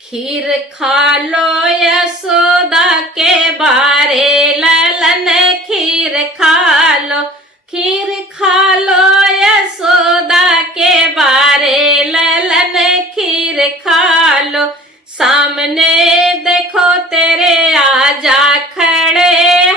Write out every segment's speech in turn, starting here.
खीर खा लो यशोदा के बारे ललन, खीर खा लो, खीर खा लो यशोदा के बारे ललन, खीर खा लो। सामने देखो तेरे आजा खड़े,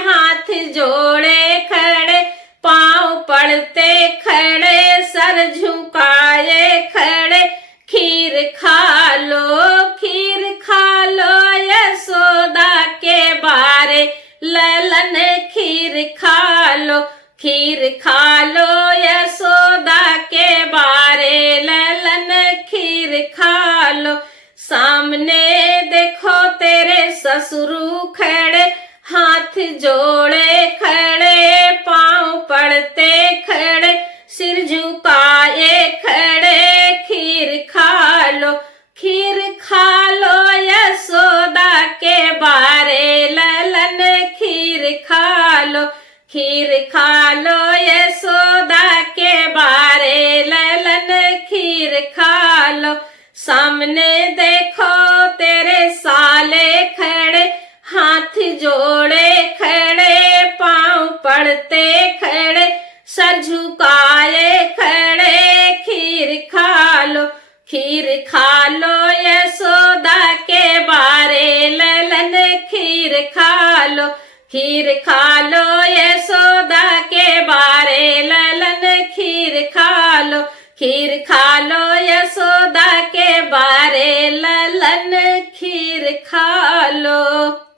हाथ जोड़े खड़े, पांव पड़ते खड़े, सर झुकाए खड़े, खीर खा लो, खीर खा लो यशोदा के बारे ललन, खीर खा लो, खीर खा लो यशोदा के बारे ललन, खीर खा लो। सामने देखो तेरे ससुरु खड़े, हाथ जोड़े खड़े, पांव पड़ते खड़े, सिर झुकाए खड़े, खीर खा लो, खीर खा लो यशोदा के बारे ललन, खीर खा लो, खीर खा लो यशोदा के बारे ललन, खीर खा लो। सामने देखो तेरे साले खड़े, हाथ जोड़े खड़े, पांव पड़ते खड़े, सर झुकाए खड़े, खीर खा लो, खीर खा लो यशोदा के बारे ललन, खीर खा लो, खीर खा लो यशोदा के बारे ललन, खीर खा लो, खीर खा लो यशोदा के बारे ललन, खीर खा लो।